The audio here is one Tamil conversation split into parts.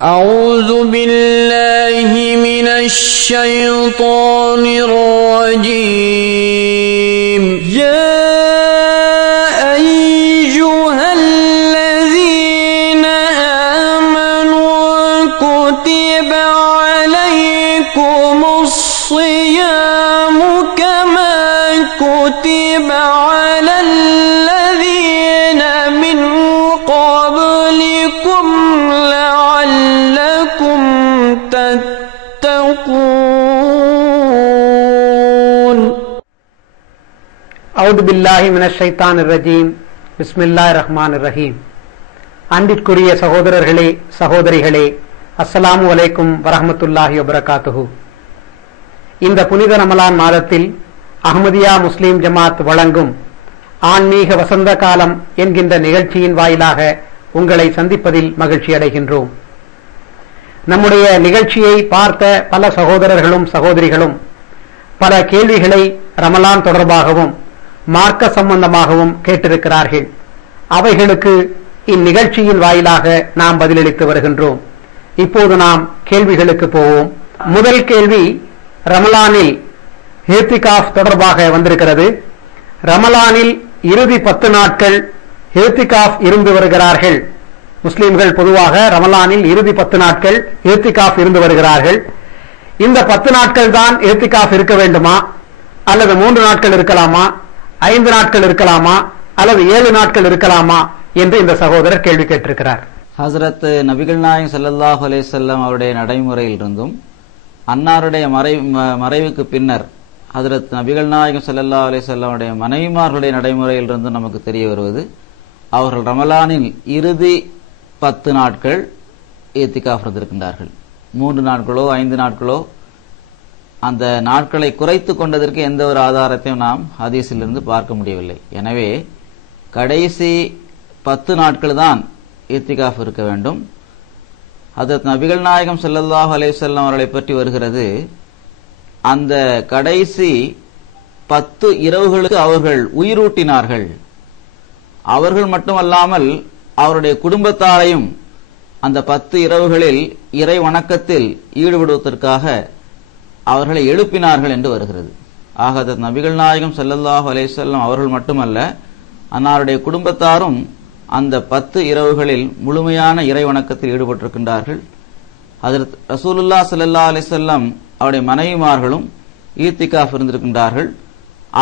أعوذ بالله من الشيطان الرجيم. يا أيها الذين آمنوا كتب عليكم الصيام كما كتب على الذين من قبلكم لعلكم تتقون. அவுது பில்லாஹி மினஷ் ஷைத்தானிர் ரஜீம். பிஸ்மில்லாஹிர் ரஹ்மானிர் ரஹீம். அன்பிற்குரிய சகோதரர்களே, சகோதரிகளே, அஸ்ஸலாமு அலைக்கும் வரஹ்மத்துல்லாஹி வபரகாத்துஹு. இந்த புனித ரமலான் மாதத்தில் அஹ்மதியா முஸ்லிம் ஜமாத் வழங்கும் ஆன்மீக வசந்த காலம் என்கின்ற நிகழ்ச்சியின் வாயிலாக உங்களை சந்திப்பதில் மகிழ்ச்சி அடைகின்றோம். நம்முடைய நிகழ்ச்சியை பார்த்த பல சகோதரர்களும் சகோதரிகளும் பல கேள்விகளை ரமலான் தொடர்பாகவும் மார்க்க சம்பந்தமாகவும் கேட்டிருக்கிறார்கள். அவைகளுக்கு இந்நிகழ்ச்சியின் வாயிலாக நாம் பதிலளித்து வருகின்றோம். இப்போது நாம் கேள்விகளுக்கு போவோம். முதல் கேள்வி ரமலானில் இஹ்திகாஃப் தொடர்பாக வந்திருக்கிறது. ரமலானில் இறுதி 10 நாட்கள் இஹ்திகாஃப் இருந்து வருகிறார்கள். முஸ்லிம்கள் பொதுவாக ரமலானில் இறுதி 10 நாட்கள் இஹ்திகாஃப் இருந்து வருகிறார்கள். இந்த 10 நாட்கள் தான் இஹ்திகாஃப் இருக்க வேண்டுமா, அல்லது 3 நாட்கள் இருக்கலாமா, 5 நாட்கள் இருக்கலாமா, அல்லது 7 நாட்கள் இருக்கலாமா என்று இந்த சகோதரர் கேள்வி கேட்டிருக்கிறார். ஹசரத் நபிகள் நாயகம் ஸல்லல்லாஹு அலைஹி வஸல்லம் அவருடைய நடைமுறையில் இருந்தும் அன்னாருடைய மறைவுக்கு பின்னர் ஹசரத் நபிகள் நாயகம் ஸல்லல்லாஹு அலைஹி வஸல்லம் அவருடைய மனைவிமார்களுடைய நடைமுறையில் இருந்தும் நமக்கு தெரிய வருவது, அவர்கள் ரமலானின் இறுதி 10 நாட்கள் இஹ்திகாஃப் இருந்திருக்கின்றார்கள். 3 நாட்களோ 5 நாட்களோ அந்த நாட்களை குறைத்து கொண்டதற்கு எந்த ஒரு ஆதாரத்தையும் நாம் ஹதீஸிலிருந்து பார்க்க முடியவில்லை. எனவே கடைசி 10 நாட்கள் தான் இஹ்திகாஃப் இருக்க வேண்டும். ஹஜ்ரத் நபிகள் நாயகம் ஸல்லல்லாஹு அலைஹி வஸல்லம் அவர்களை பற்றி வருகிறது, அந்த கடைசி 10 இரவுகளுக்கு அவர்கள் உயிரூட்டினார்கள். அவர்கள் மட்டுமல்லாமல் அவருடைய குடும்பத்தாரையும் அந்த 10 இரவுகளில் இறை வணக்கத்தில் ஈடுபடுவதற்காக அவர்களை எழுப்பினார்கள் என்று வருகிறது. ஆக நபிகள் நாயகம் ஸல்லல்லாஹு அலைஹி வஸல்லம் அவர்கள் மட்டுமல்ல, அன்னாருடைய குடும்பத்தாரும் அந்த 10 இரவுகளில் முழுமையான இறை வணக்கத்தில் ஈடுபட்டிருக்கின்றார்கள். ஹஜ்ரத் ரசூலுல்லாஹ் ஸல்லல்லாஹு அலைஹி வஸல்லம் அவருடைய மனைவிமார்களும் இஹ்திகாஃப் இருந்திருக்கின்றார்கள்.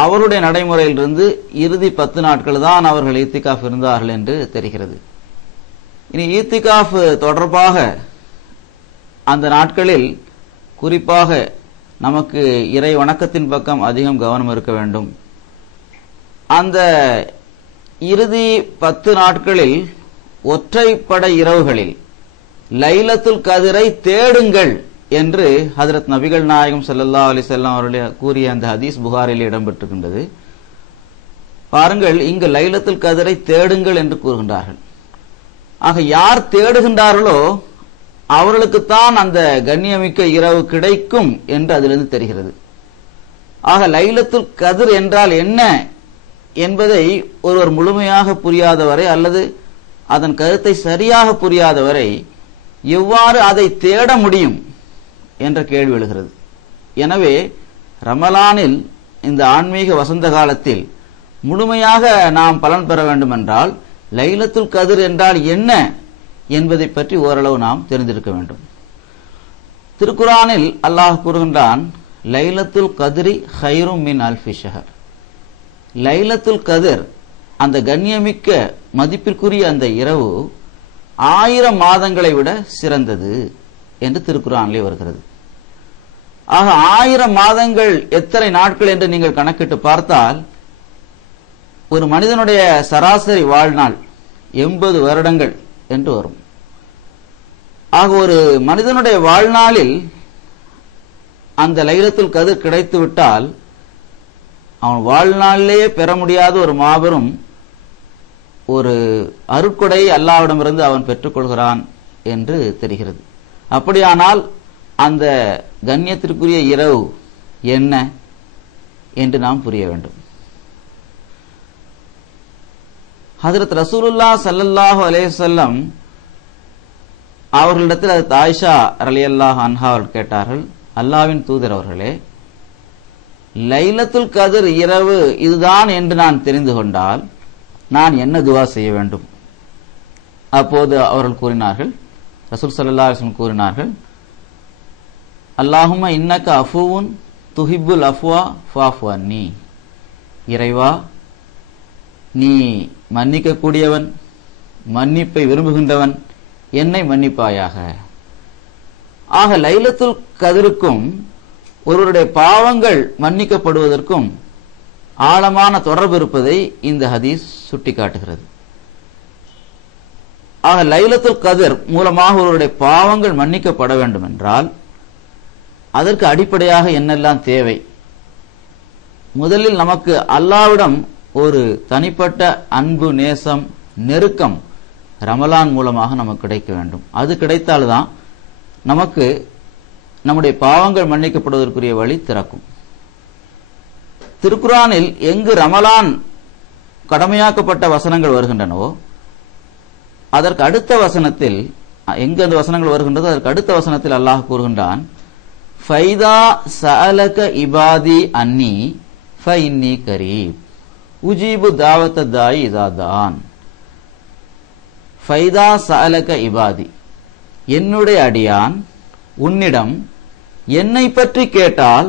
அவருடைய நடைமுறையிலிருந்து இறுதி 10 நாட்கள் தான் அவர்கள் இஹ்திகாஃப் இருந்தார்கள் என்று தெரிகிறது. இனி இஹ்திகாஃப் தொடர்பாக அந்த நாட்களில் குறிப்பாக நமக்கு இறை வணக்கத்தின் பக்கம் அதிகம் கவனம் இருக்க வேண்டும். அந்த இறுதி 10 நாட்களில் ஒற்றைப்படை இரவுகளில் லைலத்துல் கத்ரை தேடுங்கள் என்று ஹஜ்ரத் நபிகள் நாயகம் ஸல்லல்லாஹு அலைஹி வஸல்லம் அவர்கள் கூறிய அந்த ஹதீஸ் புகாரில் இடம்பெற்றிருக்கின்றது. பாருங்கள், இங்கு லைலத்துல் கத்ரை தேடுங்கள் என்று கூறுகின்றார்கள். ஆக யார் தேடுகின்றார்களோ அவர்களுக்குத்தான் அந்த கண்ணியமிக்க இரவு கிடைக்கும் என்று அதிலிருந்து தெரிகிறது. ஆக லைலத்துல் கத்ர் என்றால் என்ன என்பதை ஒருவர் முழுமையாக புரியாதவரை அல்லது அதன் கருத்தை சரியாக புரியாதவரை எவ்வாறு அதை தேட முடியும் என்ற கேள்வி எழுகிறது. எனவே ரமலானில் இந்த ஆன்மீக வசந்த காலத்தில் முழுமையாக நாம் பலன் பெற வேண்டும் என்றால் லைலத்துல் கத்ர் என்றால் என்ன என்பதை பற்றி ஓரளவு நாம் தெரிந்திருக்க வேண்டும். திருக்குரானில் அல்லாஹ் கூறுகின்றான், லைலத்துல் கத்ரி ഖൈറുம் மின் அல்ஃபி ஷஹர். லைலத்துல் கத்ர் அந்த கண்ணியமிக்க மதிப்பிற்குரிய அந்த இரவு 1000 மாதங்களை விட சிறந்தது என்று திருக்குரானிலே வருகிறது. ஆக 1000 மாதங்கள் எத்தனை நாட்கள் என்று நீங்கள் கணக்கிட்டு பார்த்தால் ஒரு மனிதனுடைய சராசரி வாழ்நாள் 80 வருடங்கள் என்று வரும். ஆக ஒரு மனிதனுடைய வாழ்நாளில் அந்த லைலத்துல் கத்ர் கிடைத்து விட்டால் அவன் வாழ்நாளிலேயே பெற முடியாத ஒரு மாபெரும் ஒரு அருட்கொடை அல்லாஹ்விடமிருந்து அவன் பெற்றுக்கொள்கிறான் என்று தெரிகிறது. அப்படியானால் அந்த கண்ணியத்திற்குரிய இரவு என்ன என்று நாம் புரிய வேண்டும். ஹஜ்ரத் ரசூலுல்லாஹ் ஸல்லல்லாஹு அலைஹி வஸல்லம் அவர்களிடத்தில் அது ஆயிஷா ரலியல்லாஹு அன்ஹா அவர்கள் கேட்டார்கள், அல்லாஹ்வின் தூதர் அவர்களே, லைலத்துல் கத்ர் இரவு இதுதான் என்று நான் தெரிந்து கொண்டால் நான் என்ன துவா செய்ய வேண்டும்? அப்போது அவர்கள் கூறினார்கள், ரசூல் ஸல்லல்லாஹு அலைஹி வஸல்லம் கூறினார்கள், அல்லாஹும்ம இன்னக அஃபூவுன் துஹிப்புல் அஃப்வா ஃபஅஃபு அன்னி. இறைவா, நீ மன்னிக்க கூடியவன், மன்னிப்பை விரும்புகின்றவன், என்னை மன்னிப்பாயாக. ஆக லைலத்துல் கத்ருக்கும் ஒருவருடைய பாவங்கள் மன்னிக்கப்படுவதற்கும் ஆழமான தொடர்பு இருப்பதை இந்த ஹதீஸ் சுட்டிக்காட்டுகிறது. ஆக லைலத்துல் கத்ர் மூலமாக ஒருவருடைய பாவங்கள் மன்னிக்கப்பட வேண்டும் என்றால் அதற்கு அடிப்படையாக என்னெல்லாம் தேவை? முதலில் நமக்கு அல்லாஹ்விடம் ஒரு தனிப்பட்ட அன்பு, நேசம், நெருக்கம் ரமலான் மூலமாக நமக்கு கிடைக்க வேண்டும். அது கிடைத்தால்தான் நமக்கு நம்முடைய பாவங்கள் மன்னிக்கப்படுவதற்குரிய வழி திறக்கும். திருக்குர்ஆனில் எங்கு ரமலான் கடமையாக்கப்பட்ட வசனங்கள் வருகின்றனவோ அதற்கு அடுத்த வசனத்தில், எங்கு அந்த வசனங்கள் வருகின்றதோ அதற்கு அடுத்த வசனத்தில் அல்லாஹ் கூறுகின்றான், ஃபைதா சஅலக இபாதி அன்னி ஃபஇன்னி கரீப் உஜீபு தாவத தாயி இதா தான். ஃபைதா சஅலக இபாதி, என்னுடைய அடியான் உன்னிடம் என்னை பற்றி கேட்டால்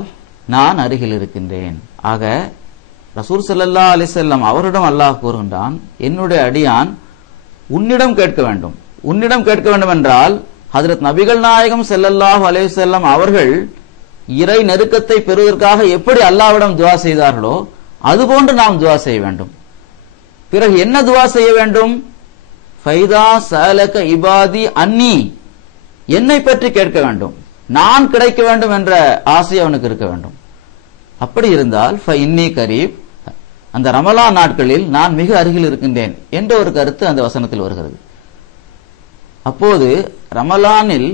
நான் அருகில் இருக்கின்றேன். ஆக ரசூல் ஸல்லல்லாஹு அலைஹி வஸல்லம் அவரிடம் அல்லாஹ் கூறுகின்றான், என்னுடைய அடியான் உன்னிடம் கேட்க வேண்டும். உன்னிடம் கேட்க வேண்டும் என்றால் ஹஜ்ரத் நபிகள் நாயகம் ஸல்லல்லாஹு அலைஹி வஸல்லம் அவர்கள் இறை நெருக்கத்தை பெறுவதற்காக எப்படி அல்லாஹ்விடம் துஆ செய்தார்களோ அதுபோன்று நாம் துஆ செய்ய வேண்டும். பிறகு என்ன துஆ செய்ய வேண்டும்? ஃபைதா சஅலக இபாதி அன்னி, என்னை பற்றி கேட்க வேண்டும், நான் கிடைக்க வேண்டும் என்ற ஆசை அவனுக்கு இருக்க வேண்டும். அப்படி இருந்தால் ஃபஇன்னி கரீப், அந்த ரமலான் நாட்களில் நான் மிக அருகில் இருக்கின்றேன் என்ற ஒரு கருத்து அந்த வசனத்தில் வருகிறது. அப்போது ரமலானில்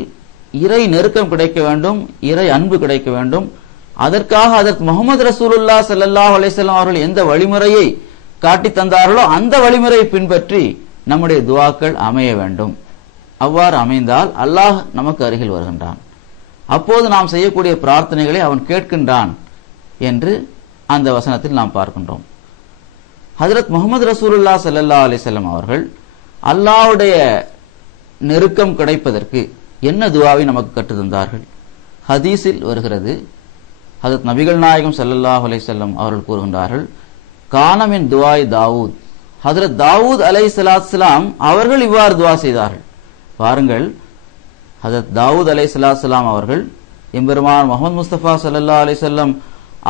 இறை நெருக்கம் கிடைக்க வேண்டும், இறை அன்பு கிடைக்க வேண்டும். அதற்காக அதற்கு முஹம்மது ரசூலுல்லாஹ் ஸல்லல்லாஹு அலைஹி வஸல்லம் அவர்கள் எந்த வழிமுறையை காட்டி தந்தார்களோ அந்த வழிமுறையை பின்பற்றி நம்முடைய துஆக்கள் அமைய வேண்டும். அவ்வாறு அமைந்தால் அல்லாஹ் நமக்கு அருகில் வருகின்றான். அப்போது நாம் செய்யக்கூடிய பிரார்த்தனைகளை அவன் கேட்கின்றான் என்று அந்த வசனத்தில் நாம் பார்க்கின்றோம். ஹஜ்ரத் முஹம்மது ரசூலுல்லாஹ் ஸல்லல்லாஹு அலைஹி வஸல்லம் அவர்கள் அல்லாஹ்வுடைய நெருக்கம் கிடைப்பதற்கு என்ன துஆவை நமக்கு கற்றுத் தந்தார்கள்? ஹதீஸில் வருகிறது, ஹஜ்ரத் நபிகள் நாயகம் ஸல்லல்லாஹு அலைஹி வஸல்லம் அவர்கள் கூறுகின்றார்கள், கானமின் துஆய் தாவூத், ஹஜ்ரத் தாவூத் அலைஹிஸ்ஸலாம் அவர்கள் இவ்வாறு துஆ செய்தார்கள். பாருங்கள், ஹஜ்ரத் தாவூத் அலைஹிஸ்ஸலாம் அவர்கள் எம்பெருமான் முஹம்மது முஸ்தபா ஸல்லல்லாஹு அலைஹி வஸல்லம்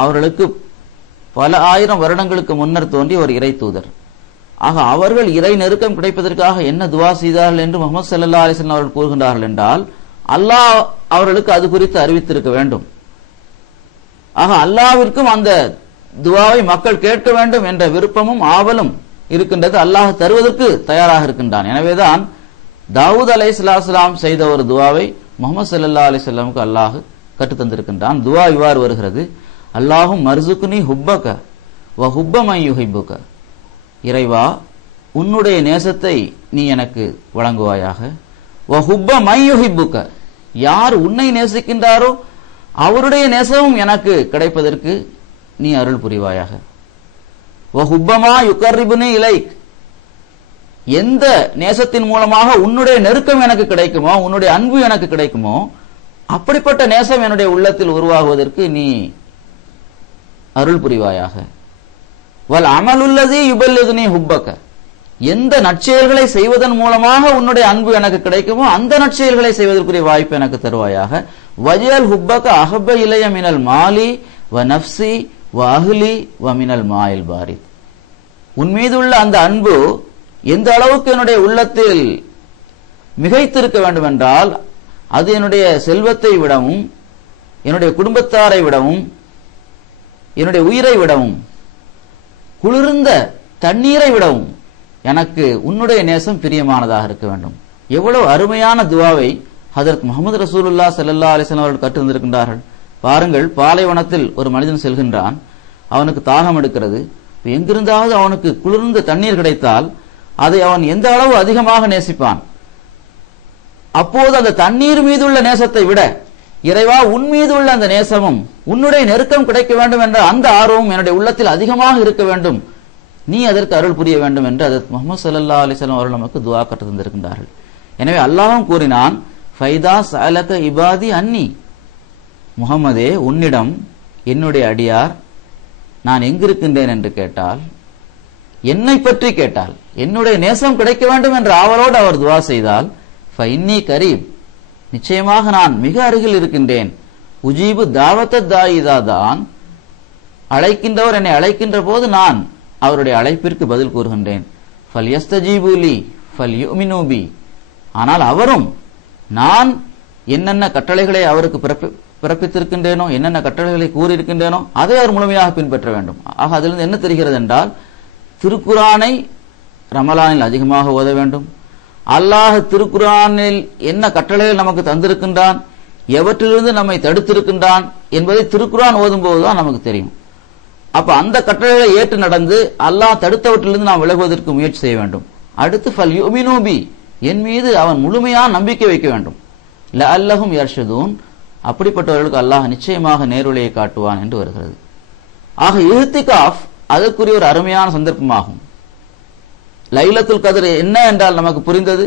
அவர்களுக்கு பல ஆயிரம் வருடங்களுக்கு முன்னர் தோன்றிய ஒரு இறை தூதர். ஆக அவர்கள் இறை நெருக்கம் கிடைப்பதற்காக என்ன துஆ செய்தார்கள் என்று முஹம்மது ஸல்லல்லாஹு அலைஹி வஸல்லம் அவர்கள் கூறுகின்றார்கள் என்றால் அல்லாஹ் அவர்களுக்கு அது குறித்து அறிவித்திருக்க வேண்டும். ஆக அல்லாஹ்விற்கும் அந்த துஆவை மக்கள் கேட்க வேண்டும் என்ற விருப்பமும் ஆவலும் இருக்கின்றது. அல்லாஹ் தருவதற்கு தயாராக இருக்கின்றான். எனவேதான் தாவூத் அலைஹிஸ்ஸலாம் செய்த ஒரு துஆவை முஹம்மது ஸல்லல்லாஹு அலைஹி வஸல்லமுக்கு அல்லாஹ் கற்றுத் தந்திருக்கின்றான். துஆ இவ்வாறு வருகிறது, அல்லாஹும் மர்சுக்னி ஹுப்பக வ ஹுப்ப மன் யுஹிப்புக, இறைவா உன்னுடைய நேசத்தை நீ எனக்கு வழங்குவாயாக, வ ஹுப்ப மன் யுஹிப்புக, யார் உன்னை நேசிக்கின்றாரோ அவருடைய நேசமும் எனக்கு கிடைப்பதற்கு நீ அருள் புரிவாயாக, வ ஹுப்பமா யுகர்ரிபுனி இலைக், எந்த நேசத்தின் மூலமாக உன்னுடைய நெருக்கம் எனக்கு கிடைக்குமோ, உன்னுடைய அன்பு எனக்கு கிடைக்குமோ அப்படிப்பட்ட நேசம் என்னுடைய உள்ளத்தில் உருவாகுவதற்கு நீ அருள் புரிவாயாக, வல் அமலுல்லதி யுபல்லிகுனி ஹுப்பக, எந்த நற்செயல்களை செய்வதன் மூலமாக உன்னுடைய அன்பு எனக்கு கிடைக்குமோ அந்த நற்செயல்களை செய்வதற்குரிய வாய்ப்பு எனக்கு தருவாயாக, வஜல் ஹுப்பக அஹப்ப இலைய மினல் மாலி வ நஃப்சி வ அஹ்லி வ மினல் மாயில் பாரித், உன் மீது உள்ள அந்த அன்பு எந்த அளவுக்கு என்னுடைய உள்ளத்தில் மிகைத்திருக்க வேண்டும் என்றால் அது என்னுடைய செல்வத்தை விடவும், என்னுடைய குடும்பத்தாரை விடவும், என்னுடைய உயிரை விடவும், குளிர்ந்த தண்ணீரை விடவும் எனக்கு உன்னுடைய நேசம் பிரியமானதாக இருக்க வேண்டும். எவ்வளவு அருமையான துஆவை ஹஜ்ரத் முஹம்மது ரசூலுல்லாஹ் ஸல்லல்லாஹு அலைஹி வஸல்லம் அவர்கள் கற்றிருந்திருக்கின்றார்கள். பாருங்கள், பாலைவனத்தில் ஒரு மனிதன் செல்கின்றான், அவனுக்கு தாகம் எடுக்கிறது. எங்கிருந்தாவது அவனுக்கு குளிர்ந்த தண்ணீர் கிடைத்தால் அதை அவன் எந்த அளவு அதிகமாக நேசிப்பான். அப்போது அந்த தண்ணீர் மீது உள்ள நேசத்தை விட இறைவா உன் மீது உள்ள அந்த நேசமும் உன்னுடைய நெருக்கம் கிடைக்க வேண்டும் என்ற அந்த ஆர்வமும் என்னுடைய உள்ளத்தில் அதிகமாக இருக்க வேண்டும், நீ அதற்கு அருள் புரிய வேண்டும் என்று அதற்கு முஹம்மது ஸல்லல்லாஹு அலைஹி வஸல்லம் அவர்கள் நமக்கு துஆ கற்று தந்திருக்கின்றார்கள். எனவே அல்லாஹ்வும் கூறினான், ஃபைதா சஅலக இபாதி அன்னி, முஹம்மதே உன்னிடம் என்னுடைய அடியார் நான் எங்கிருக்கின்றேன் என்று கேட்டால், என்னை பற்றி கேட்டால், என்னுடைய நேசம் கிடைக்க வேண்டும் என்ற ஆவலோடு அவர் துஆ செய்தால், ஃபஇன்னி கரீப், நிச்சயமாக நான் மிக அருகில் இருக்கின்றேன், உஜீபு தாவத்த தாயிதாதான், அழைக்கின்றவர் என்னை அழைக்கின்ற போது நான் அவருடைய அழைப்பிற்கு பதில் கூறுகின்றேன், ஃபல் யஸ்தஜீபுலி ஃபல் யுமினு பி, ஆனால் அவரும் நான் என்னென்ன கட்டளைகளை அவருக்கு பிறப்பித்திருக்கின்றேனோ, என்னென்ன கட்டளைகளை கூறியிருக்கின்றேனோ அதை அவர் முழுமையாக பின்பற்ற வேண்டும். ஆக அதிலிருந்து என்ன தெரிகிறது என்றால், திருக்குரானை ரமலானில் அதிகமாக ஓத வேண்டும். அல்லாஹ் திருக்குரானில் என்ன கட்டளைகள் நமக்கு தந்திருக்கின்றான், எவற்றிலிருந்து நம்மை தடுத்திருக்கின்றான் என்பதை திருக்குரான் ஓதும் போதுதான் நமக்கு தெரியும். அப்ப அந்த கட்டளைகளை ஏற்று நடந்து அல்லாஹ் தடுத்தவற்றிலிருந்து நாம் விலகுவதற்கு முயற்சி செய்ய வேண்டும். அடுத்து ஃபல் யுமினு பி, என் மீது அவன் முழுமையான நம்பிக்கை வைக்க வேண்டும். லஅல்லஹும் யர்ஷுதூன், அப்படிப்பட்டவர்களுக்கு அல்லாஹ் நிச்சயமாக நேர்வழியை காட்டுவான் என்று வருகிறது. ஆக இஹ்திகாஃப் அதற்குரிய ஒரு அருமையான சந்தர்ப்பமாகும். லைலத்துல் கத்ர் என்ன என்றால் நமக்கு புரிந்தது,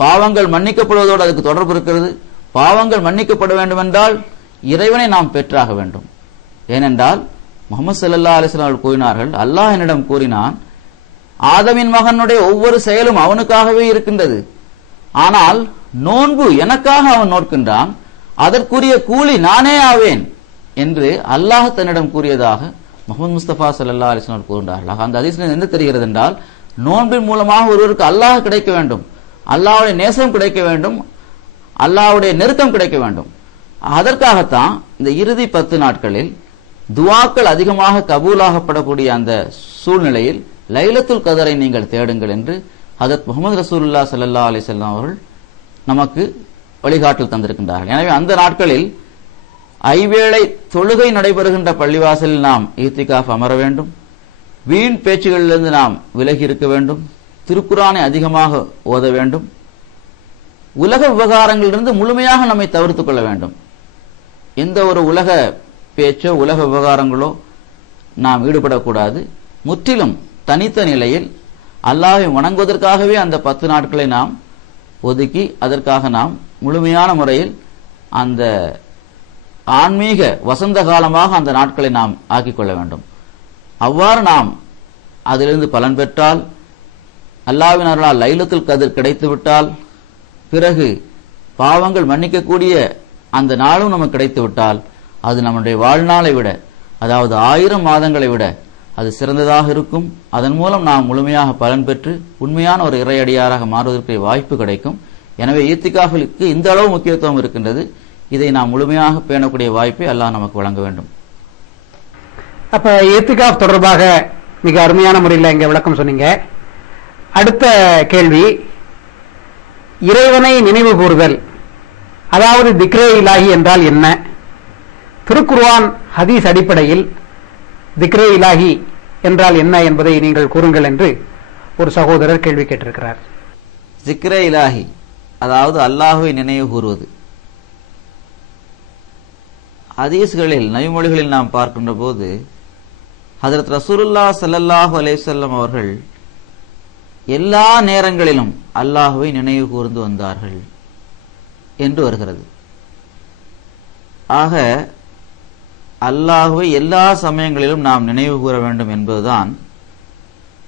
பாவங்கள் மன்னிக்கப்படுவதோடு அதுக்கு தொடர்பு இருக்கிறது. பாவங்கள் மன்னிக்கப்பட வேண்டும் என்றால் இறைவனை நாம் பெற்றாக வேண்டும். ஏனென்றால் முஹம்மது ஸல்லல்லாஹு அலைஹி வஸல்லம் அவர்கள் கூறினார்கள், அல்லாஹ் என்னிடம் கூறினான், ஆதமின் மகனுடைய ஒவ்வொரு செயலும் அவனுக்காகவே இருக்கின்றது, ஆனால் நோன்பு எனக்காக அவன் நோக்கின்றான், அதற்குரிய கூலி நானே ஆவேன் என்று அல்லாஹ் தன்னிடம் கூறியதாக முஹம்மது முஸ்தபா ஸல்லல்லாஹு அலைஹி வஸல்லம் கூறுகிறார்கள். அந்த ஹதீஸில் என்ன தெரிகிறது என்றால், நோன்பின் மூலமாக ஒருவருக்கு அல்லாஹ் கிடைக்க வேண்டும், அல்லாஹ்வுடைய நேசம் கிடைக்க வேண்டும், அல்லாஹ்வுடைய நெருக்கம் கிடைக்க வேண்டும். அதற்காகத்தான் இந்த இறுதி 10 நாட்களில் துஆக்கள் அதிகமாக கபூலாகப்படக்கூடிய அந்த சூழ்நிலையில் லைலத்துல் கதரை நீங்கள் தேடுங்கள் என்று ஹதரத் முஹம்மது ரசூலுல்லாஹ் ஸல்லல்லாஹு அலைஹி வஸல்லம் அவர்கள் நமக்கு வழிகாட்டல் தந்திருக்கின்றார்கள். எனவே அந்த நாட்களில் ஐவேளை தொழுகை நடைபெறுகின்ற பள்ளிவாசலில் நாம் இஹ்திகாஃப் அமர வேண்டும், வீண் பேச்சுகளிலிருந்து நாம் விலகி இருக்க வேண்டும், திருக்குரானை அதிகமாக ஓத வேண்டும், உலக விவகாரங்களிலிருந்து முழுமையாக நம்மை தவிர்த்துக் கொள்ள வேண்டும். எந்த ஒரு உலக பேச்சோ உலக விவகாரங்களோ நாம் ஈடுபடக்கூடாது. முற்றிலும் தனித்த நிலையில் அல்லாஹ்வை வணங்குவதற்காகவே அந்த 10 நாட்களை நாம் ஒதுக்கி அதற்காக நாம் முழுமையான முறையில் அந்த ஆன்மீக வசந்த காலமாக அந்த நாட்களை நாம் ஆக்கிக் கொள்ள வேண்டும். அவ்வாறு நாம் அதிலிருந்து பலன் பெற்றால், அல்லாஹ்வின் அருளால் லைலத்துல் கத்ர் கிடைத்துவிட்டால், பிறகு பாவங்கள் மன்னிக்கக்கூடிய அந்த நாளும் நமக்கு கிடைத்துவிட்டால், அது நம்முடைய வாழ்நாளை விட, அதாவது 1000 மாதங்களை விட அது சிறந்ததாக இருக்கும். அதன் மூலம் நாம் முழுமையாக பலன் பெற்று உண்மையான ஒரு இறையடியாராக மாறுவதற்கு வாய்ப்பு கிடைக்கும். எனவே இஹ்திகாஃபிற்கு இந்த அளவு முக்கியத்துவம் இருக்கின்றது. இதை நாம் முழுமையாக பேணக்கூடிய வாய்ப்பை அல்லாஹ் நமக்கு வழங்க வேண்டும். அப்ப இஹ்திகாஃப் தொடர்பாக மிக அருமையான முறையில் இங்க விளக்கம் சொன்னீங்க. அடுத்த கேள்வி, இறைவனை நினைவு கூறுதல், அதாவது திக்ரே இலாஹி என்றால் என்ன? திருக்குர்ஆன் ஹதீஸ் அடிப்படையில் திக்ரே இலாஹி என்றால் என்ன என்பதை நீங்கள் கூறுங்கள் என்று ஒரு சகோதரர் கேள்வி கேட்டிருக்கிறார். திக்ரே இலாஹி அதாவது அல்லாஹ்வை நினைவு கூறுவது. ஹதீஸ்களில் நபிமொழிகளில் நாம் பார்க்கின்ற போது ஹஜ்ரத் ரசூலுல்லாஹ் ஸல்லல்லாஹு அலைஹி வஸல்லம் அவர்கள் எல்லா நேரங்களிலும் அல்லாஹ்வை நினைவு கூர்ந்து வந்தார்கள் என்று வருகிறது. ஆக அல்லாஹ்வை எல்லா சமயங்களிலும் நாம் நினைவு கூற வேண்டும் என்பதுதான்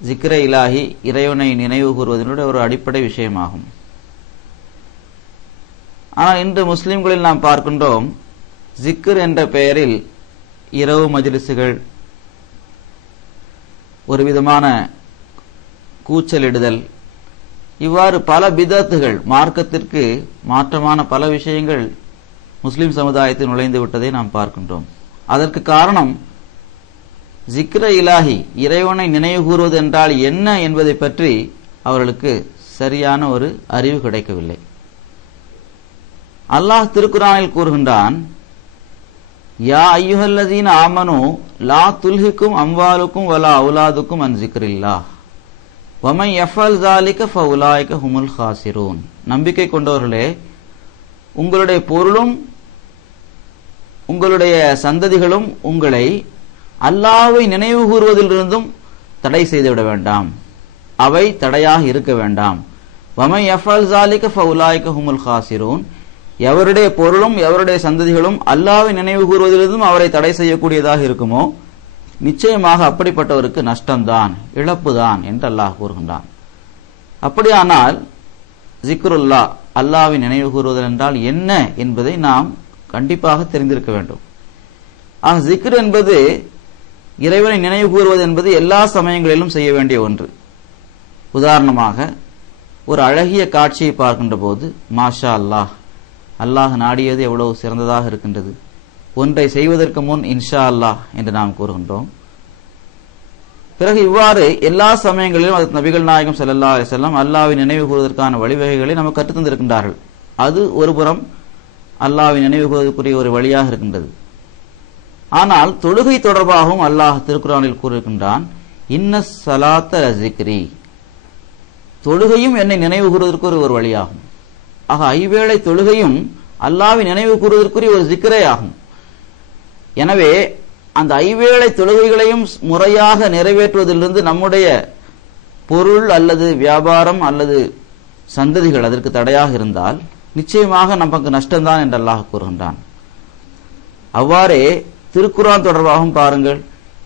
ஜிக்ரே இலாஹி, இறைவனை நினைவு கூறுவதனுடைய ஒரு அடிப்படை விஷயமாகும். ஆனால் இன்று முஸ்லிம்களில் நாம் பார்க்கின்றோம், ஜிக்ர் என்ற பெயரில் இரவு மஜ்லிஸுகள், ஒரு விதமான கூச்சலிடுதல், இவ்வாறு பல பிதத்துகள், மார்க்கத்திற்கு மாற்றமான பல விஷயங்கள் முஸ்லிம் சமுதாயத்தில் நுழைந்து விட்டதை நாம் பார்க்கின்றோம். அதற்கு காரணம் ஜிக்ர இலாஹி, இறைவனை நினைவு கூறுவது என்றால் என்ன என்பதை பற்றி அவர்களுக்கு சரியான ஒரு அறிவு கிடைக்கவில்லை. அல்லாஹ் திருக்குர்ஆனில் கூறுகின்றான், யா அய்யுஹல்லதீன ஆமனு லா துல்ஹிக்கும் அம்வாலுக்கும் வலா அவுலாதுக்கும் அன் ஜிக்ரில்லாஹ் வமன் யஃபல் ஸாலிக ஃபஉலாயிக ஹுமுல் ஹாசிரூன். நம்பிக்கை கொண்டவர்களே, உங்களுடைய பொருளும் உங்களுடைய சந்ததிகளும் உங்களை அல்லாஹ்வை நினைவு கூறுவதிலிருந்தும் தடை செய்துவிட வேண்டாம், அவை தடையாக இருக்க வேண்டாம். வமை யஃபல் ஸாலிக ஃபஉலாயிக ஹுமுல் காசிரூன், எவருடைய பொருளும் எவருடைய சந்ததிகளும் அல்லாஹ்வை நினைவு கூறுவதிலிருந்தும் அவரை தடை செய்யக்கூடியதாக இருக்குமோ நிச்சயமாக அப்படிப்பட்டவருக்கு நஷ்டம்தான், இழப்புதான் என்று அல்லாஹ் கூறுகின்றான். அப்படியானால் ஜிக்ருல்லா, அல்லாஹ்வை நினைவு கூறுவதல் என்றால் என்ன என்பதை நாம் கண்டிப்பாக தெரிந்திருக்க வேண்டும். ஆக ஜிக்ர் என்பது, இறைவனை நினைவு கூறுவது என்பது எல்லா சமயங்களிலும் செய்ய வேண்டிய ஒன்று. உதாரணமாக ஒரு அழகிய காட்சியை பார்க்கின்ற போது மாஷா அல்லாஹ், அல்லாஹ் நாடியது எவ்வளவு சிறந்ததாக இருக்கின்றது, ஒன்றை செய்வதற்கு முன் இன்ஷா அல்லாஹ் என்று நாம் கூறுகின்றோம். பிறகு இவ்வாறு எல்லா சமயங்களிலும் அது நபிகள் நாயகம் ஸல்லல்லாஹு அலைஹி வஸல்லம் அல்லாஹ்வை நினைவு கூறுவதற்கான வழிவகைகளை நமக்கு கற்றுத் தந்திருக்கின்றார்கள். அது ஒருபுறம் அல்லாஹ்வை நினைவு கூறுவதற்குரிய ஒரு வழியாக இருக்கின்றது. ஆனால் தொழுகை தொடர்பாகவும் அல்லாஹ் திருக்குர்ஆனில் கூறியிருக்கின்றான், இன்னஸ் ஸலாத்த லஸிக்ரி, தொழுகையும் என்னை நினைவு கூறுவதற்கு ஒரு வழியாகும். ஆக ஐவேளை தொழுகையும் அல்லாஹ்வை நினைவு கூறுவதற்குரிய ஒரு ஜிக்ரே ஆகும். எனவே அந்த ஐவேளை தொழுகைகளையும் முறையாக நிறைவேற்றுவதிலிருந்து நம்முடைய பொருள் அல்லது வியாபாரம் அல்லது சந்ததிகள் அதற்கு தடையாக இருந்தால் நிச்சயமாக நமக்கு நஷ்டம்தான் என்று அல்லாஹ் கூறுகின்றான். அவ்வாறே திருக்குர்ஆன் தொடர்பாகவும் பாருங்கள்,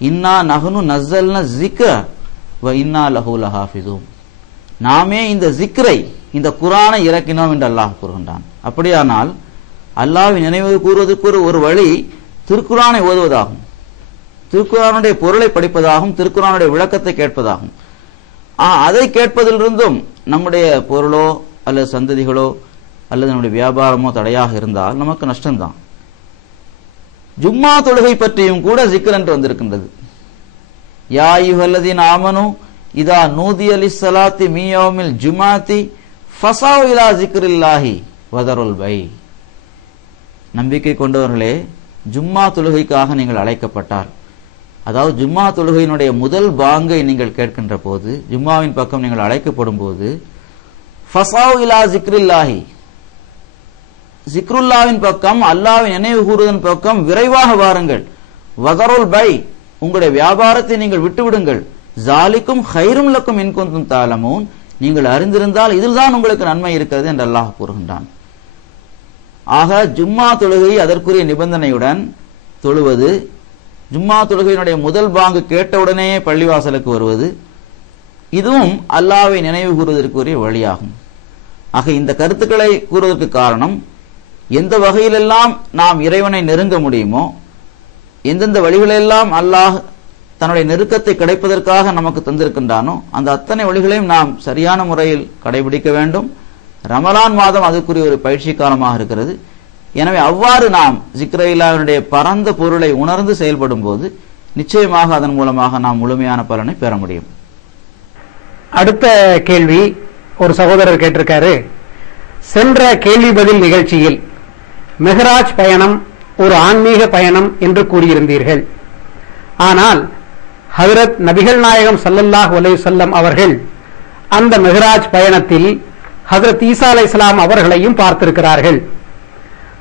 இன்னா நஹ்னு நஸ்ஸல்னா ஸிக்ர வ இன்னா லஹு லஹாஃபிஸூன், நாமே இந்த ஜிக்ரை, இந்த குர்ஆனை இறக்கினோம் என்று அல்லாஹ் கூறுகின்றான். அப்படியானால் அல்லாஹ்வை நினைவு கூறுவதற்கு ஒரு வழி திருக்குர்ஆனை ஓதுவதாகும், திருக்குர்ஆனுடைய பொருளை படிப்பதாகும், திருக்குர்ஆனுடைய விளக்கத்தை கேட்பதாகும். அதை கேட்பதிலிருந்தும் நம்முடைய பொருளோ அல்லது சந்ததிகளோ அல்லது நம்முடைய வியாபாரமோ தடையாக இருந்தால் நமக்கு நஷ்டம்தான். ஜும்மா தொழுகை பற்றியும் கூட ஜிக்ர் என்று வந்திருக்கின்றது. யா அய்யுஹல்லதீன ஆமனு இதா நூதிய லிஸ்ஸலாத்தி மின் யௌமில் ஜுமாத்தி ஃபஸாவ் இலா ஸிக்ரில்லாஹி வதருல் பை, நம்பிக்கை கொண்டவர்களே, ஜும்மா தொழுகைக்காக நீங்கள் அழைக்கப்பட்டால், அதாவது ஜும்மா தொழுகையினுடைய முதல் பாங்கை நீங்கள் கேட்கின்ற போது, ஜும்மாவின் பக்கம் நீங்கள் அழைக்கப்படும் போது, ஃபஸாவ் இலா ஸிக்ரில்லாஹி, ஜிக்ருல்லாவின் பக்கம், அல்லாஹ்வை நினைவு கூறுவதன் பக்கம் விரைவாக வாருங்கள். வதருல் பை, உங்களுடைய வியாபாரத்தை நீங்கள் விட்டுவிடுங்கள். ஜாலிக்கும் ஹைரும் லக்கும் இன் குன்தும் தஅலமூன், நீங்கள் அறிந்திருந்தால் இதில்தான் உங்களுக்கு நன்மை இருக்கிறது என்று அல்லாஹ் கூறுகின்றான். ஆக ஜும்மா தொழுகை அதற்குரிய நிபந்தனையுடன் தொழுவது, ஜும்மா தொழுகையினுடைய முதல் பாங்கு கேட்டவுடனே பள்ளிவாசலுக்கு வருவது, இதுவும் அல்லாஹ்வை நினைவு கூறுவதற்குரிய வழியாகும். ஆக இந்த கருத்துக்களை கூறுவதற்கு காரணம், எந்த வகையிலெல்லாம் நாம் இறைவனை நெருங்க முடியுமோ, எந்தெந்த வழிகளெல்லாம் அல்லாஹ் தன்னுடைய நெருக்கத்தை கிடைப்பதற்காக நமக்கு தந்திருக்கின்றானோ அந்த அத்தனை வழிகளையும் நாம் சரியான முறையில் கடைபிடிக்க வேண்டும். ரமலான் மாதம் அதுக்குரிய ஒரு பயிற்சி காலமாக இருக்கிறது. எனவே அவ்வாறு நாம் ஜிக்ரில்லாஹ்வினுடைய பரந்த பொருளை உணர்ந்து செயல்படும் போது நிச்சயமாக அதன் மூலமாக நாம் முழுமையான பலனை பெற முடியும். அடுத்த கேள்வி ஒரு சகோதரர் கேட்டிருக்காரு. சென்ற கேள்வி பதில் நிகழ்ச்சியில் மெஹராஜ் பயணம் ஒரு ஆன்மீக பயணம் என்று கூறியிருந்தீர்கள். ஆனால் ஹஜ்ரத் நபிகள் நாயகம் ஸல்லல்லாஹு அலைஹி வஸல்லம் அவர்கள் அந்த மெஹராஜ் பயணத்தில் ஹஜ்ரத் ஈசா அலைஹிஸ்ஸலாம் அவர்களையும் பார்த்திருக்கிறார்கள்.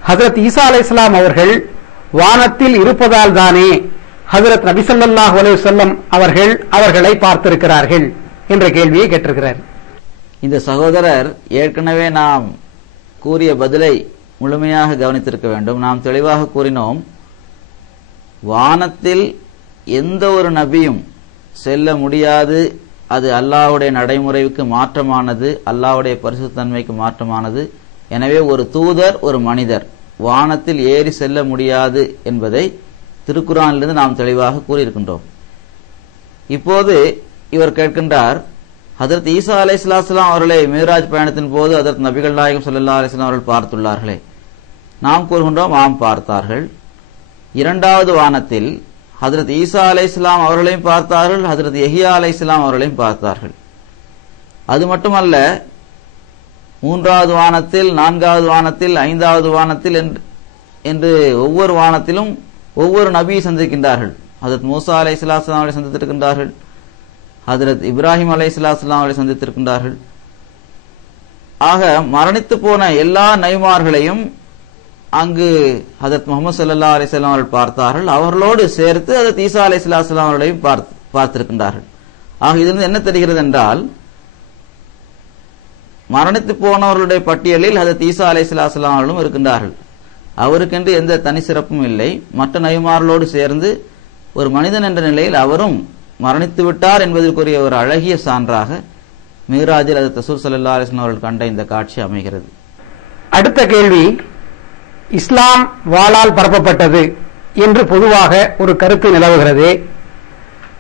ஹஜ்ரத் ஈசா அலைஹிஸ்ஸலாம் அவர்கள் வானத்தில் இருப்பதால் தானே ஹஜ்ரத் நபி ஸல்லல்லாஹு அலைஹி வஸல்லம் அவர்கள் அவர்களை பார்த்திருக்கிறார்கள் என்ற கேள்வியை கேட்டிருக்கிறார். இந்த சகோதரர் ஏற்கனவே நாம் கூறிய பதிலை முழுமையாக கவனித்திருக்க வேண்டும். நாம் தெளிவாக கூறினோம், வானத்தில் எந்த ஒரு நபியும் செல்ல முடியாது, அது அல்லாஹ்வுடைய நடைமுறைக்கு மாற்றமானது, அல்லாஹ்வுடைய பரிசுத்தன்மைக்கு மாற்றமானது. எனவே ஒரு தூதர், ஒரு மனிதர் வானத்தில் ஏறி செல்ல முடியாது என்பதை திருக்குர்ஆனிலிருந்து நாம் தெளிவாக கூறியிருக்கின்றோம். இப்போது இவர் கேட்கின்றார், ஹஜ்ரத் ஈசா அலைஹிஸ்ஸலாம் அவர்களை மிஹ்ராஜ் பயணத்தின் போது ஹஜ்ரத் நபிகள் நாயகம் ஸல்லல்லாஹு அலைஹி வஸல்லம் அவர்கள் பார்த்துள்ளார்களே. நாம் கூறுகின்றோம், ஆம் பார்த்தார்கள். இரண்டாவது வானத்தில் ஹஜ்ரத் ஈசா அலைஹிஸ்ஸலாம் அவர்களையும் பார்த்தார்கள், ஹஜ்ரத் யஹ்யா அலைஹிஸ்ஸலாம் அவர்களையும் பார்த்தார்கள். அது மட்டுமல்ல, மூன்றாவது வானத்தில், நான்காவது வானத்தில், ஐந்தாவது வானத்தில் என்று ஒவ்வொரு வானத்திலும் ஒவ்வொரு நபியை சந்திக்கின்றார்கள். ஹஜ்ரத் மூசா அலைஹிஸ்ஸலாம் அவர்களை சந்தித்திருக்கின்றார்கள், ஹஜ்ரத் இப்ராஹிம் அலைஹிஸ்ஸலாம் அவர்களை சந்தித்திருக்கின்றார்கள். ஆக மரணித்து போன எல்லா நபிமார்களையும் அங்கு ஹதரத் முஹம்மது ஸல்லல்லாஹு அலைஹி வஸல்லம் அவர்கள் பார்த்தார்கள். அவர்களோடு சேர்த்து ஹதரத் ஈசா அலைஹிஸ்ஸலாம் அவர்களையும் பார்த்திருக்கின்றார்கள். ஆக இதிலிருந்து என்ன தெரிகிறது என்றால், மரணித்து போனவர்களுடைய பட்டியலில் ஹதரத் ஈசா அலைஹிஸ்ஸலாம் அவர்களும் இருக்கின்றார்கள். அவருக்கென்று எந்த தனி சிறப்பும் இல்லை. மற்ற நபிமார்களோடு சேர்ந்து ஒரு மனிதன் என்ற நிலையில் அவரும் மரணித்து விட்டார் என்பதற்குரிய ஒரு அழகிய சான்றாக மிஹ்ராஜில் ஹதரத் ரசூல் ஸல்லல்லாஹு அலைஹி வஸல்லம் அவர்கள் கண்ட இந்த காட்சி அமைகிறது. அடுத்த கேள்வி, இஸ்லாம் வாளால் பரப்பப்பட்டது என்று பொதுவாக ஒரு கருத்து நிலவுகிறது.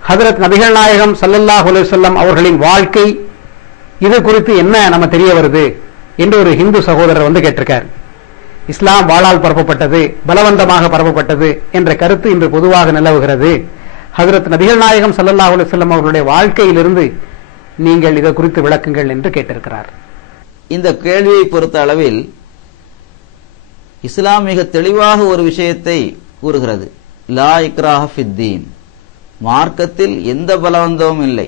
ஹஜ்ரத் நபிகள் நாயகம் ஸல்லல்லாஹு அலைஹி வஸல்லம் அவர்களின் வாழ்க்கை இது குறித்து என்ன நம்ம தெரிய வருது என்று ஒரு ஹிந்து சகோதரர் வந்து கேட்டிருக்கார். இஸ்லாம் வாளால் பரப்பப்பட்டது, பலவந்தமாக பரப்பப்பட்டது என்ற கருத்து இன்று பொதுவாக நிலவுகிறது. ஹஜ்ரத் நபிகள் நாயகம் ஸல்லல்லாஹு அலைஹி வஸல்லம் அவர்களுடைய வாழ்க்கையிலிருந்து நீங்கள் இதை குறித்து விளக்குங்கள் என்று கேட்டிருக்கிறார். இந்த கேள்வியை பொறுத்த அளவில் இஸ்லாம் மிக தெளிவாக ஒரு விஷயத்தை கூறுகிறது. லா இக்ராஹ ஃபித்தீன், மார்க்கத்தில் எந்த பலவந்தமும் இல்லை.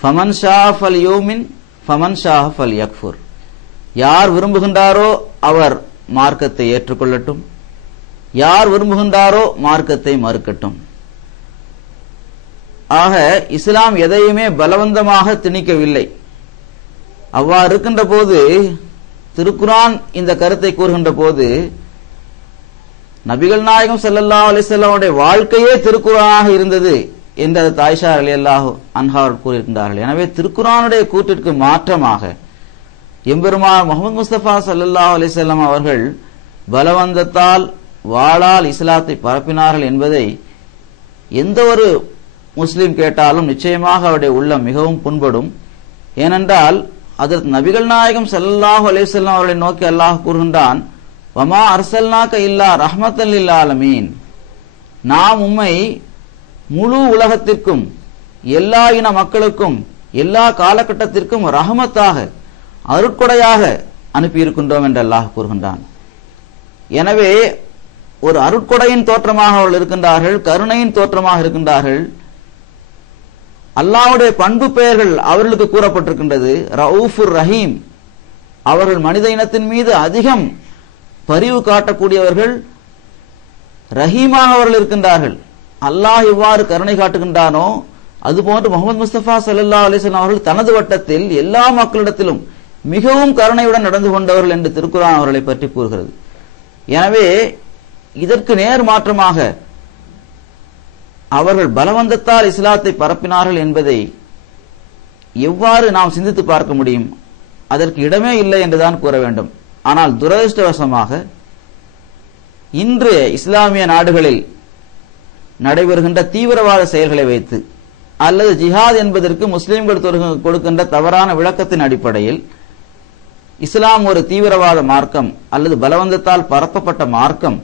ஃபமன் ஷா ஃபல் யூமின் ஃபமன் ஷா ஃபல் யக்ஃபுர், யார் விரும்புகின்றாரோ அவர் மார்க்கத்தை ஏற்றுக்கொள்ளட்டும், யார் விரும்புகின்றாரோ மார்க்கத்தை மறுக்கட்டும். ஆக இஸ்லாம் எதையுமே பலவந்தமாக திணிக்கவில்லை. அவ்வாறு இருக்கின்ற போது திருக்குர்ஆன் இந்த கருத்தை கூறுகின்ற போது நபிகள் நாயகம் ஸல்லல்லாஹு அலைஹி வஸல்லம் அவருடைய வாழ்க்கையே திருக்குர்ஆனாக இருந்தது என்று ஆயிஷா ரலியல்லாஹு அன்ஹா கூறியிருக்கின்றார்கள். எனவே திருக்குர்ஆனுடைய கூற்றிற்கு மாற்றமாக எம்பெருமான் முஹம்மது முஸ்தபா ஸல்லல்லாஹு அலைஹி வஸல்லம் அவர்கள் பலவந்தத்தால் வாளால் இஸ்லாத்தை பரப்பினார்கள் என்பதை எந்த ஒரு முஸ்லிம் கேட்டாலும் நிச்சயமாக அவருடைய உள்ளம் மிகவும் புண்படும். ஏனென்றால் அதற்கு நபிகள் நாயகம் ஸல்லல்லாஹு அலைஹி வஸல்லம் அவர்களை நோக்கி அல்லாஹ் கூறுகின்றான், வமா அர்சல்னாக இல்லா ரஹ்மத்தல் லில் ஆலமீன், நாம் உம்மை முழு உலகத்திற்கும் எல்லா இன மக்களுக்கும் எல்லா காலகட்டத்திற்கும் ரஹமத்தாக அருட்கொடையாக அனுப்பியிருக்கின்றோம் என்று அல்லாஹ் கூறுகின்றான். எனவே ஒரு அருட்கொடையின் தோற்றமாக அவர்கள் இருக்கின்றார்கள், கருணையின் தோற்றமாக இருக்கின்றார்கள். அல்லாஹ்வுடைய பண்பு பெயர்கள் அவர்களுக்கு கூறப்பட்டிருக்கின்றது. ரவுஃபுர் ரஹீம், அவர்கள் மனித இனத்தின் மீது அதிகம் பரிவு காட்டக்கூடியவர்கள். ரஹீமாக அவர்கள் இருக்கின்றார்கள். அல்லாஹ் இவ்வாறு கருணை காட்டுகின்றானோ அதுபோன்று முஹம்மது முஸ்தபா ஸல்லல்லாஹு அலைஹி வஸல்லம் அவர்கள் தனது வட்டத்தில் எல்லா மக்களிடத்திலும் மிகவும் கருணையுடன் நடந்து கொண்டவர்கள் என்று திருக்குர்ஆன் அவர்களை பற்றி கூறுகிறது. எனவே இதற்கு நேர் மாற்றமாக அவர்கள் பலவந்தத்தால் இஸ்லாத்தை பரப்பினார்கள் என்பதை எவ்வாறு நாம் சிந்தித்து பார்க்க முடியும்? அதற்கு இடமே இல்லை என்றுதான் கூற வேண்டும். ஆனால் துரதிருஷ்டவசமாக இன்று இஸ்லாமிய நாடுகளில் நடைபெறுகின்ற தீவிரவாத செயல்களை வைத்து அல்லது ஜிஹாத் என்பதற்கு முஸ்லிம்கள் கொடுக்கின்ற தவறான விளக்கத்தின் அடிப்படையில் இஸ்லாம் ஒரு தீவிரவாத மார்க்கம் அல்லது பலவந்தத்தால் பரப்பப்பட்ட மார்க்கம்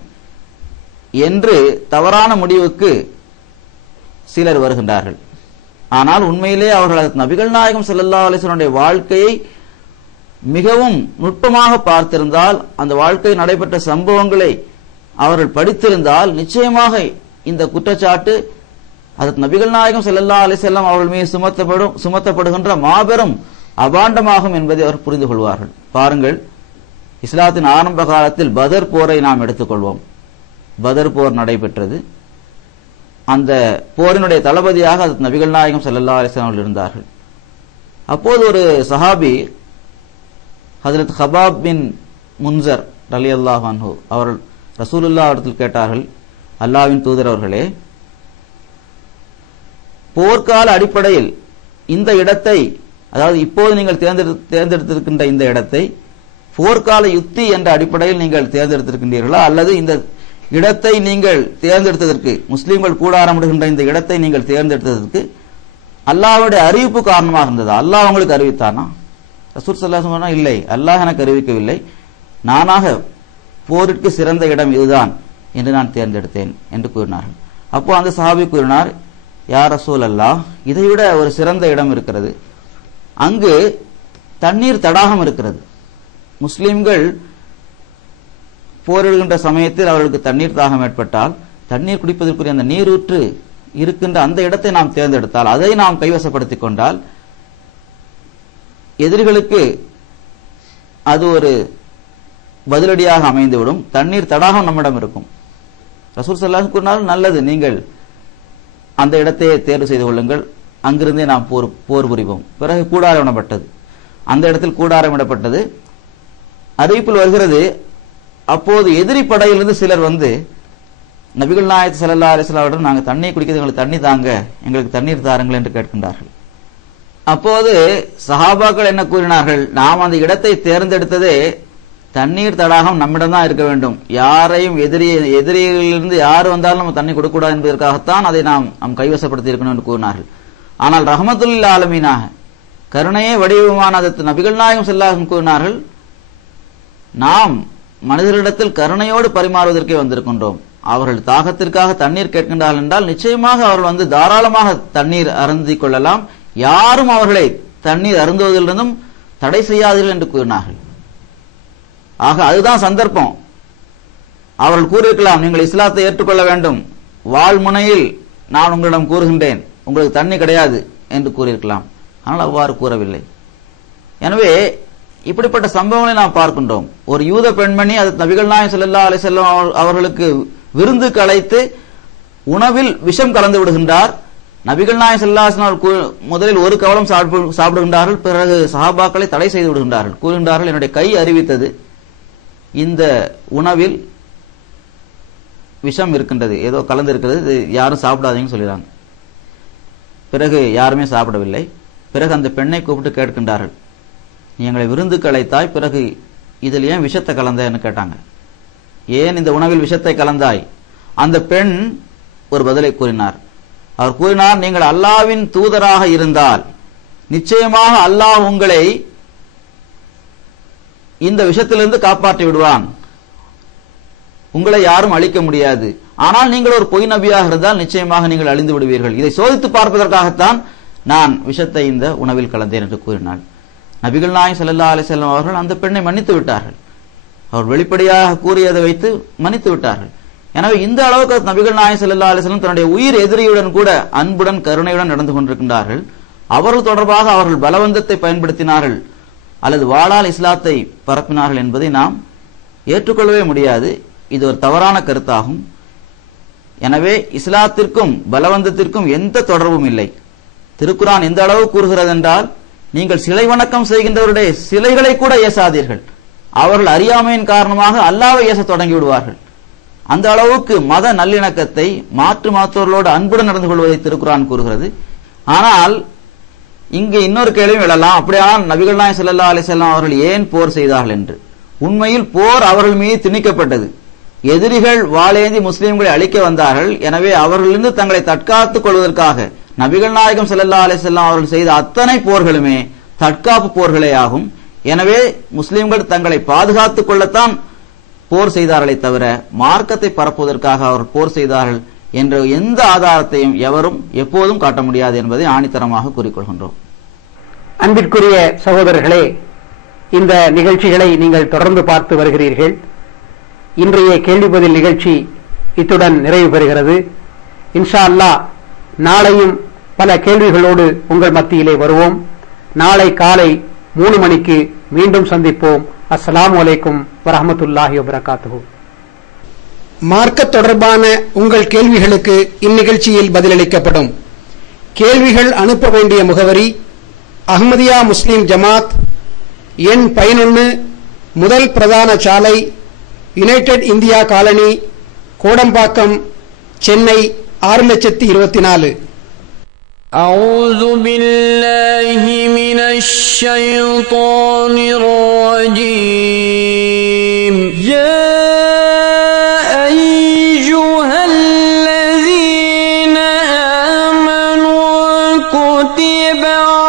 என்று தவறான முடிவுக்கு சிலர் வருகின்றார்கள். ஆனால் உண்மையிலே அவர்கள் நபிகள் நாயகம் ஸல்லல்லாஹு அலைஹி வஸல்லம் வாழ்க்கையை மிகவும் நுட்பமாக பார்த்திருந்தால், அந்த வாழ்க்கையில் நடைபெற்ற சம்பவங்களை அவர்கள் படித்திருந்தால் நிச்சயமாக இந்த குற்றச்சாட்டு அதற்கு நபிகள் நாயகம் ஸல்லல்லாஹு அலைஹி வஸல்லம் அவர்கள் மீது சுமத்தப்படுகின்ற மாபெரும் அபாண்டமாகும் என்பதை அவர் புரிந்து கொள்வார்கள். பாருங்கள், இஸ்லாத்தின் ஆரம்ப காலத்தில் பதர் போரை நாம் எடுத்துக்கொள்வோம். பதர் போர் நடைபெற்றது. அந்த போரினுடைய தளபதியாக அதற்கு நபிகள் நாயகம் ஸல்லல்லாஹு அலைஹி வஸல்லம் இருந்தார்கள். அப்போது ஒரு சஹாபி ஹஜ்ரத் ஹபாப் பின் முன்சர் ரலியல்லாஹு அன்ஹு அவர்கள் ரசூலுல்லாஹ் இடத்தில் கேட்டார்கள், அல்லாஹ்வின் தூதர் அவர்களே, போர்க்கால அடிப்படையில் இந்த இடத்தை, அதாவது இப்போது நீங்கள் தேர்ந்தெடுத்திருக்கின்ற இந்த இடத்தை போர்க்கால யுத்தி என்ற அடிப்படையில் நீங்கள் தேர்ந்தெடுத்திருக்கின்றீர்களா, அல்லது இந்த இடத்தை நீங்கள் தேர்ந்தெடுத்ததற்கு, முஸ்லீம்கள் கூடாரமிடுகின்ற இந்த இடத்தை நீங்கள் தேர்ந்தெடுத்ததற்கு அல்லாஹ்வுடைய அறிவிப்பு காரணமாக இருந்ததா? அல்லாஹ் உங்களுக்கு அறிவித்தானா? ரசூல் ஸல்லல்லாஹு அலைஹி வஸல்லம் இல்லை, அல்லாஹ் எனக்கு அறிவிக்கவில்லை, நானாக போருக்கு சிறந்த இடம் இதுதான் என்று நான் தேர்ந்தெடுத்தேன் என்று கூறினார்கள். அப்போ அந்த சஹாபி கூறினார், யா ரசூல் அல்லாஹ், இதைவிட ஒரு சிறந்த இடம் இருக்கிறது. அங்கு தண்ணீர் தடாகம் இருக்கிறது. முஸ்லிம்கள் போரிடுகின்ற சமயத்தில் அவர்களுக்கு தண்ணீர் தாகம் ஏற்பட்டால் தண்ணீர் குடிப்பதற்குரிய அந்த நீரூற்று இருக்கின்ற அந்த இடத்தை நாம் தேர்ந்தெடுத்தால், அதை நாம் கைவசப்படுத்திக் கொண்டால் எதிரிகளுக்கு அது ஒரு பதிலடியாக அமைந்துவிடும். தண்ணீர் தடாகம் நம்மிடம் இருக்கும். ரசூல் ஸல்லல்லாஹு அலைஹி வஸல்லம் கூறினார்கள், நல்லது, நீங்கள் அந்த இடத்தையே தேர்வு செய்து கொள்ளுங்கள், அங்கிருந்தே நாம் போர் புரிவோம். பிறகு கூடாரமிடப்பட்டது. அந்த இடத்தில் கூடாரமிடப்பட்டது. அறிவிப்பில் வருகிறது, அப்போது எதிரி படையிலிருந்து சிலர் வந்து நபிகள் நாயகம் ஸல்லல்லாஹு அலைஹி வஸல்லம் நாங்கள் தண்ணீர் குடிக்கிறது, எங்களுக்கு தண்ணி தாங்க, எங்களுக்கு தண்ணீர் தாருங்கள் என்று கேட்கின்றார்கள். அப்போது சஹாபாக்கள் என்ன கூறினார்கள், நாம் அந்த இடத்தை தேர்ந்தெடுத்ததே தண்ணீர் தடாகம் நம்மிடம் தான் இருக்க வேண்டும், யாரையும் எதிரியிலிருந்து யார் வந்தாலும் நம்ம தண்ணி கொடுக்கக்கூடாது என்பதற்காகத்தான் அதை நாம் கைவசப்படுத்தி இருக்கணும் என்று கூறினார்கள். ஆனால் ரஹ்மத்துல் ஆலமீனாக கருணையே வடிவமான நபிகள் நாயகம் ஸல்லல்லாஹு அலைஹி வஸல்லம் கூறினார்கள், நாம் மனிதர்களிடத்தில் கருணையோடு பரிமாறுவதற்கே வந்திருக்கின்றோம். அவர்கள் தாகத்திற்காக தண்ணீர் கேட்கின்றார்கள் என்றால் நிச்சயமாக அவர்கள் வந்து தாராளமாக தண்ணீர் அருந்திக் கொள்ளலாம், யாரும் அவர்களை தண்ணீர் அருந்துவதிலிருந்தும் தடை செய்யாதீர்கள் என்று கூறினார்கள். ஆக அதுதான் சந்தர்ப்பம். அவர்கள் கூறியிருக்கலாம், நீங்கள் இஸ்லாத்தை ஏற்றுக்கொள்ள வேண்டும், வாழ்முனையில் நான் உங்களிடம் கூறுகின்றேன், உங்களுக்கு தண்ணி கிடையாது என்று கூறியிருக்கலாம். ஆனால் அவ்வாறு கூறவில்லை. எனவே இப்படிப்பட்ட சம்பவங்களை நாம் பார்க்கின்றோம். ஒரு யூத பெண்மணி அது நபிகள் நாயகம் ஸல்லல்லாஹு அலைஹி வஸல்லம் அவர்களுக்கு விருந்துக்கு அழைத்து உணவில் விஷம் கலந்து விடுகின்றார். நபிகள் நாயகம் ஸல்லல்லாஹு அலைஹி வஸல்லம் முதலில் ஒரு கவலம் சாப்பிடுகின்றார்கள், பிறகு சஹாபாக்களை தடை செய்து விடுகின்றார்கள். கூறுகின்றார்கள், என்னுடைய கை அறிவித்தது இந்த உணவில் விஷம் இருக்கின்றது, ஏதோ கலந்து இருக்கிறது, இது யாரும் சாப்பிடாதீங்கன்னு சொல்லிடுறாங்க. பிறகு யாருமே சாப்பிடவில்லை. பிறகு அந்த பெண்ணை கூப்பிட்டு கேட்கின்றார்கள், நீ எங்களை விருந்துக்கு அழைத்தாய், பிறகு இதில் ஏன் விஷத்தை கலந்தன்னு கேட்டாங்க. ஏன் இந்த உணவில் விஷத்தை கலந்தாய்? அந்த பெண் ஒரு பதிலை கூறினார். அவர் கூறினார், நீங்கள் அல்லாஹ்வின் தூதராக இருந்தால் நிச்சயமாக அல்லாஹ் உங்களை இந்த விஷயத்திலிருந்து காப்பாற்றி விடுவான், உங்களை யாரும் அழிக்க முடியாது. ஆனால் நீங்கள் ஒரு பொய் நபியாக இருந்தால் நிச்சயமாக நீங்கள் அழிந்து விடுவீர்கள். இதை சோதித்து பார்ப்பதற்காகத்தான் நான் விஷத்தை இந்த உணவில் கலந்தேன் என்று கூறினாள். நபிகள் நாயகம் ஸல்லல்லாஹு அலைஹி வஸல்லம் அவர்கள் அந்த பெண்ணை மன்னித்து விட்டார்கள். அவர் வெளிப்படையாக கூறியதை வைத்து மன்னித்து விட்டார்கள். எனவே இந்த அளவுக்கு நபிகள் நாயகம் ஸல்லல்லாஹு அலைஹி வஸல்லம் தன்னுடைய உயிர் எதிரியுடன் கூட அன்புடன் கருணையுடன் நடந்து கொண்டிருக்கின்றார்கள். அவர்கள் தொடர்பாக அவர்கள் பலவந்தத்தை பயன்படுத்தினார்கள் அல்லது வாளால் இஸ்லாத்தை பரப்பினார்கள் என்பதை நாம் ஏற்றுக்கொள்ளவே முடியாது. இது ஒரு தவறான கருத்தாகும். எனவே இஸ்லாத்திற்கும் பலவந்தத்திற்கும் எந்த தொடர்பும் இல்லை. திருக்குரான் எந்த அளவு கூறுகிறது என்றால், நீங்கள் சிலை வணக்கம் செய்கின்றவருடைய சிலைகளை கூட ஏசாதீர்கள், அவர்கள் அறியாமையின் காரணமாக அல்லாஹ்வை ஏச தொடங்கி விடுவார்கள். அந்த அளவுக்கு மத நல்லிணக்கத்தை மாற்றோர்களோடு அன்புடன் நடந்து கொள்வதை திருக்குரான் கூறுகிறது. ஆனால் இங்கு இன்னொரு கேள்வியும் எழலாம், அப்படியானால் நபிகள் நாயகம் ஸல்லல்லாஹு அலைஹி வஸல்லம் அவர்கள் ஏன் போர் செய்தார்கள் என்று. உண்மையில் போர் அவர்கள் மீது திணிக்கப்பட்டது. எதிரிகள் வாளேந்தி முஸ்லிம்களை அழிக்க வந்தார்கள். எனவே அவர்களிருந்து தங்களை தற்காத்துக் கொள்வதற்காக நபிகள் நாயகம் ஸல்லல்லாஹு அலைஹி வஸல்லம் அவர்கள் செய்த அத்தனை போர்களுமே தற்காப்பு போர்களே ஆகும். எனவே முஸ்லிம்கள் தங்களை பாதுகாத்துக் கொள்ளத்தான் போர் செய்தார்களே தவிர மார்க்கத்தை பரப்புவதற்காக அவர்கள் போர் செய்தார்கள் என்ற எந்த ஆதாரத்தையும் எவரும் எப்போதும் காட்ட முடியாது என்பதை ஆணித்தரமாக கூறிக்கொள்கின்றோம். அன்பிற்குரிய சகோதரர்களே, இந்த நிகழ்ச்சிகளை நீங்கள் தொடர்ந்து பார்த்து வருகிறீர்கள். இன்றைய கேள்வி பதில் நிகழ்ச்சி இத்துடன் நிறைவு பெறுகிறது. இன்ஷா அல்லாஹ் நாளையும் பல கேள்விகளோடு உங்கள் மத்தியிலே வருவோம். நாளை காலை 3 மணிக்கு மீண்டும் சந்திப்போம். அஸ்ஸலாமு அலைக்கும் வரஹ்மத்துல்லாஹி வபரகாத்துஹு. மார்க்க தொடர்பான உங்கள் கேள்விகளுக்கு இந்நிகழ்ச்சியில் பதிலளிக்கப்படும். கேள்விகள் அனுப்ப வேண்டிய முகவரி: அஹ்மதியா முஸ்லிம் ஜமாத், எண் 11, முதல் பிரதான சாலை, United India colony, Kodambakkam, Chennai 6024. أعوذ بالله من الشيطان الرجيم. يا أيها الذين آمنوا كتب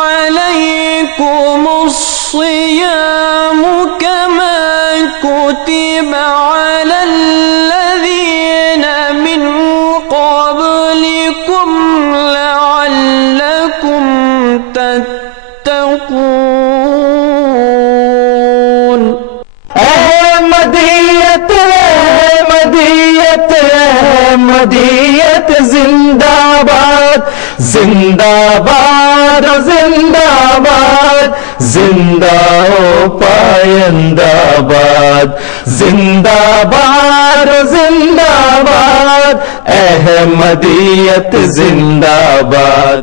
عليكم الصيام كما كتب على الذين من قبلكم لعلكم تتقون. أحمدية أحمدية أحمدية زنداباد زنداباد زنداباد जिंदा हो पायंदाबाद, जिंदाबाद जिंदाबाद, अहमदियत जिंदाबाद।